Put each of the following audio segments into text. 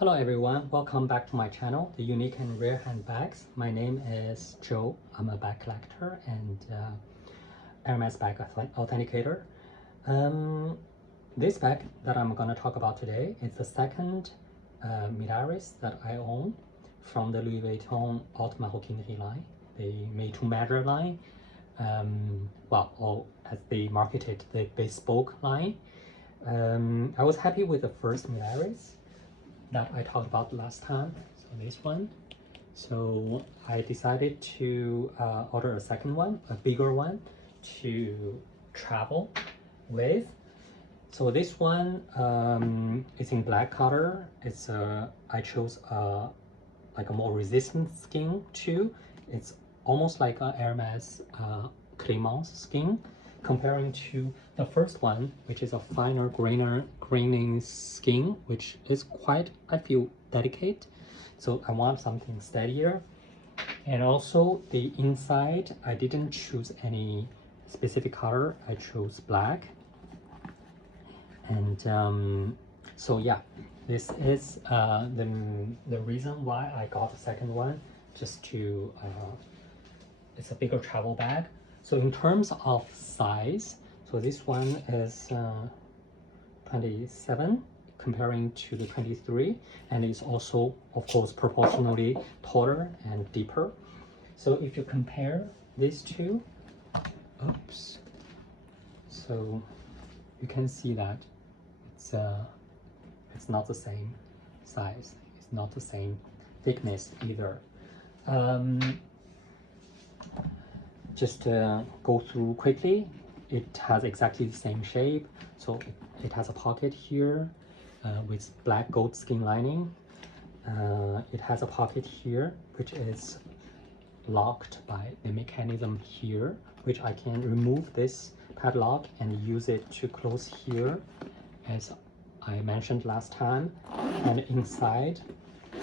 Hello everyone, welcome back to my channel, The Unique and Rare Handbags. My name is Joe. I'm a bag collector and Hermes bag authenticator. This bag that I'm going to talk about today is the second Milaris that I own from the Louis Vuitton Haute Maroquinerie line, the made-to-measure line. Or as they marketed, the bespoke line. I was happy with the first Milaris that I talked about last time, so this one. So I decided to order a second one, a bigger one, to travel with. So this one is in black color. It's I chose like a more resistant skin too. It's almost like a Hermes Clémence skin, comparing to the first one, which is a finer graining skin, which is quite, I feel, delicate. So I want something steadier. And also the inside, I didn't choose any specific color. I chose black. And so yeah, this is the reason why I got the second one, just to it's a bigger travel bag. So in terms of size, so this one is 27 comparing to the 23, and it's also, of course, proportionally taller and deeper. So if you compare these two, so you can see that it's not the same size, it's not the same thickness either. Just go through quickly. It has exactly the same shape. So it has a pocket here with black gold skin lining. It has a pocket here, which is locked by the mechanism here, which I can remove this padlock and use it to close here, as I mentioned last time. And inside,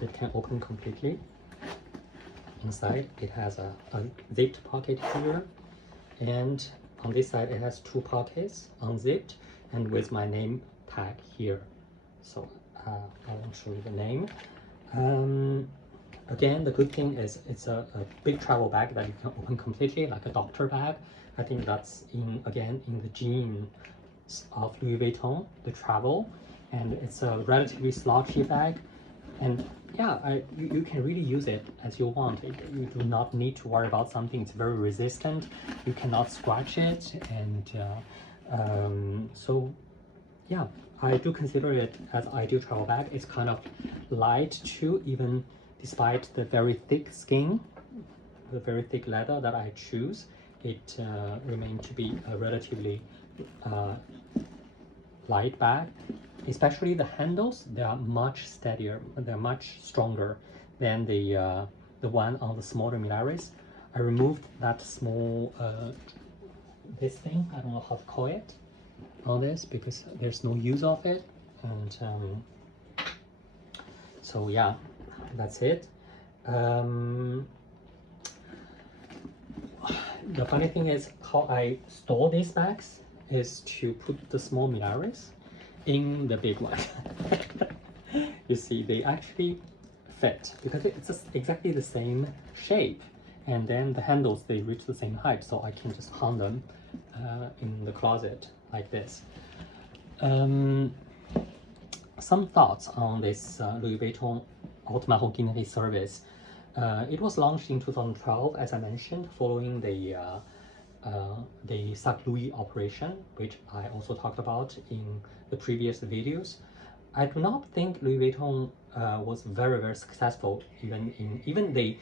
it can open completely. Inside it has a zipped pocket here, and on this side it has two pockets unzipped and with my name tag here. So I won't show you the name. Again, the good thing is it's a big travel bag that you can open completely, like a doctor bag. I think that's in the genes of Louis Vuitton, the travel, and it's a relatively slouchy bag. And yeah, you can really use it as you want. You do not need to worry about something. It's very resistant. You cannot scratch it. And so yeah, I do consider it as ideal travel bag. It's kind of light too, even despite the very thick skin, the very thick leather that I choose. It remained to be a relatively light bag. Especially the handles, they are much steadier, they're much stronger than the one on the smaller Milaris. I removed that small this thing, I don't know how to call it, on this, because there's no use of it. And so yeah, that's it. The funny thing is, how I store these bags is to put the small Milaris in the big one. You see, they actually fit because it's just exactly the same shape, and then the handles, they reach the same height, so I can just hang them in the closet like this. Some thoughts on this Louis Vuitton Haute Maroquinerie service. It was launched in 2012, as I mentioned, following the Sac Louis operation, which I also talked about in the previous videos. I do not think Louis Vuitton was very successful. Even they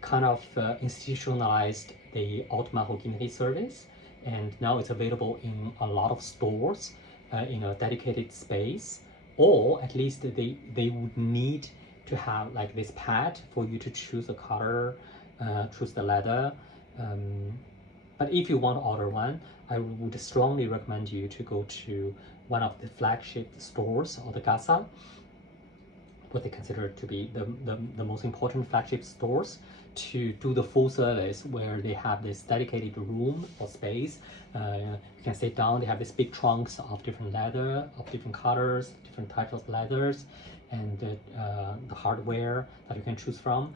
kind of institutionalized the Haute Maroquinerie service, and now it's available in a lot of stores in a dedicated space, or at least they would need to have like this pad for you to choose the color, choose the leather. But if you want to order one, I would strongly recommend you to go to one of the flagship stores or the Gaza. what they consider to be the most important flagship stores to do the full service, where they have this dedicated room or space. You can sit down. They have these big trunks of different leather, of different colors, different types of leathers, and the hardware that you can choose from.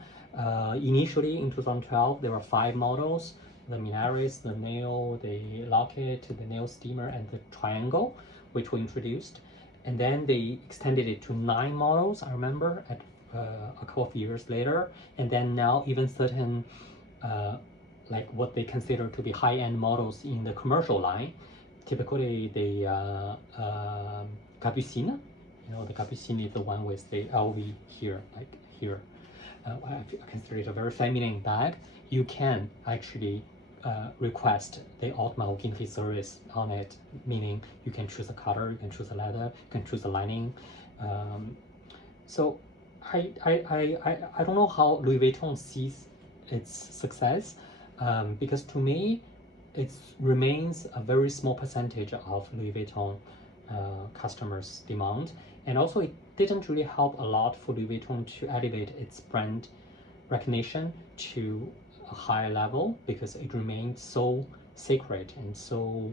Initially in 2012, there were 5 models: the Milaris, the nail, the locket, the nail steamer, and the triangle, which were introduced. And then they extended it to 9 models, I remember, at a couple of years later. And then now even certain like what they consider to be high-end models in the commercial line, typically the Capucine, the Capucine is the one with the LV here, like here. I consider it a very feminine bag. You can actually request the Haute Maroquinerie service on it, meaning you can choose a color, you can choose a leather, you can choose a lining. So I don't know how Louis Vuitton sees its success, because to me it remains a very small percentage of Louis Vuitton customers' demand, and also it didn't really help a lot for Louis Vuitton to elevate its brand recognition to a higher level, because it remains so sacred and so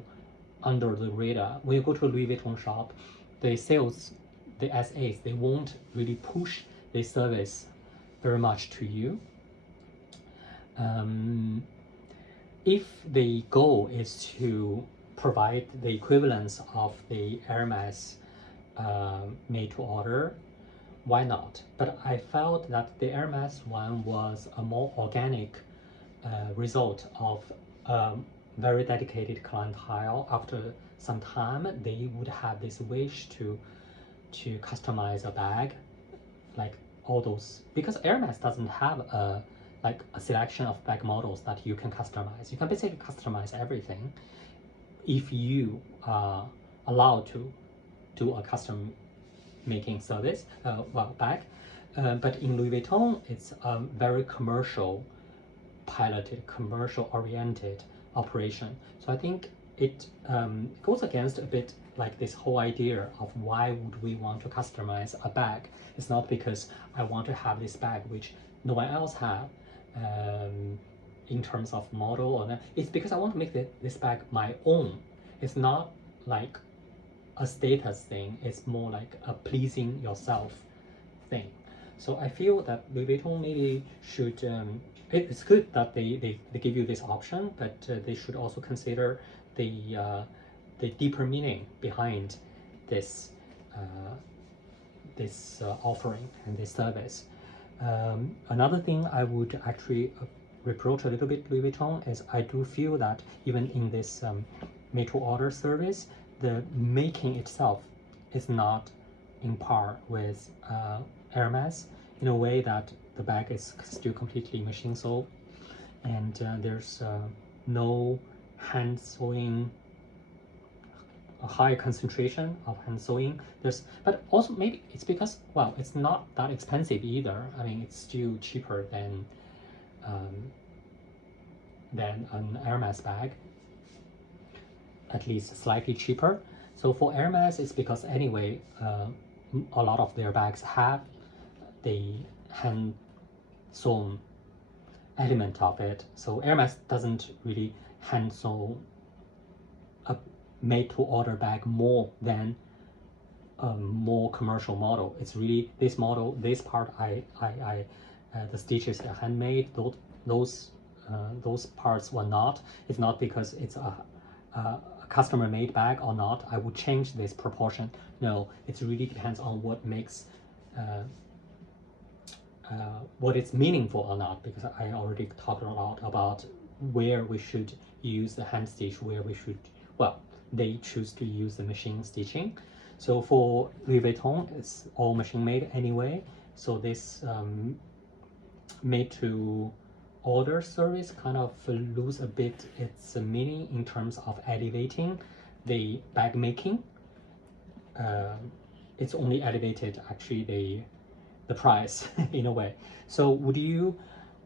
under the radar. When you go to a Louis Vuitton shop, the sales, the SAs, they won't really push the service very much to you. If the goal is to provide the equivalence of the Hermes made to order, why not? But I felt that the Hermes one was a more organic result of very dedicated clientele. After some time, they would have this wish to customize a bag, like all those, because Hermes doesn't have a selection of bag models that you can customize. You can basically customize everything if you are allowed to do a custom making service, bag. But in Louis Vuitton, it's a very commercial piloted, commercial oriented operation. So I think it goes against a bit like this whole idea of why would we want to customize a bag. It's not because I want to have this bag which no one else have in terms of model, or that. It's because I want to make this bag my own. It's not like a status thing. It's more like a pleasing yourself thing. So I feel that Louis Vuitton maybe should, it's good that they give you this option, but they should also consider the deeper meaning behind this offering and this service. Another thing I would actually reproach a little bit Louis Vuitton is I do feel that even in this made-to-order service, the making itself is not in par with Hermes, in a way that the bag is still completely machine sewed, and there's no hand sewing, a high concentration of hand sewing. But also maybe it's because, well, it's not that expensive either. I mean, it's still cheaper than an Hermes bag, at least slightly cheaper. So for Hermes, it's because anyway, a lot of their bags have the hand sewn element of it. So Hermes doesn't really hand sew a made to order bag more than a more commercial model. It's really this model, this part, the stitches are handmade. Those parts were not. It's not because it's a customer made bag or not. I would change this proportion. No, it really depends on what makes what is meaningful or not, because I already talked a lot about where we should use the hand stitch, where we should, well, they choose to use the machine stitching. So for Louis Vuitton, it's all machine made anyway. So this made to order service kind of lose a bit its meaning in terms of elevating the bag making. It's only elevated actually the price in a way. So would you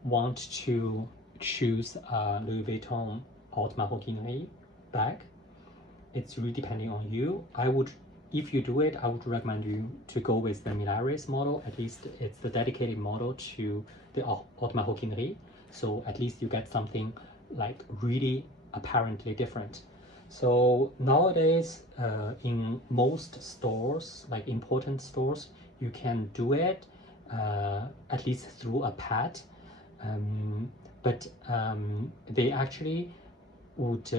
want to choose a Louis Vuitton Haute Maroquinerie bag? It's really depending on you. I would if you do it, I would recommend you to go with the Milaris model. At least it's the dedicated model to the Haute Maroquinerie. So at least you get something like really apparently different. So nowadays, in most stores, like important stores, you can do it at least through a pad. But they actually would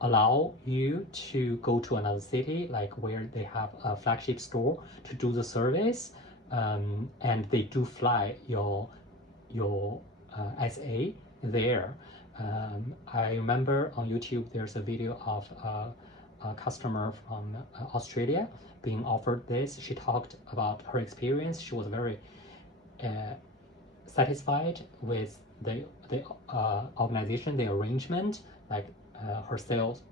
allow you to go to another city, like where they have a flagship store, to do the service, and they do fly your SA there. I remember on YouTube there's a video of a customer from Australia being offered this. She talked about her experience. She was very satisfied with the organization, the arrangement, like her sales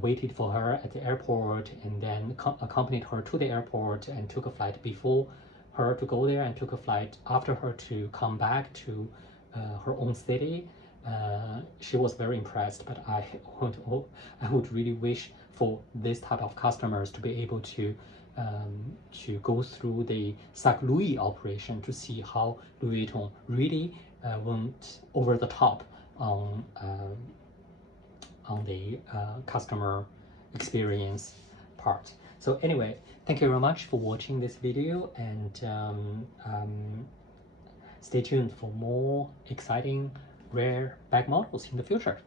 waited for her at the airport and then accompanied her to the airport and took a flight before her to go there and took a flight after her to come back to her own city. She was very impressed, but I would really wish for this type of customers to be able to go through the Sac Louis operation to see how Louis Vuitton really went over the top on the customer experience part. So anyway, thank you very much for watching this video, and stay tuned for more exciting rare bag models in the future.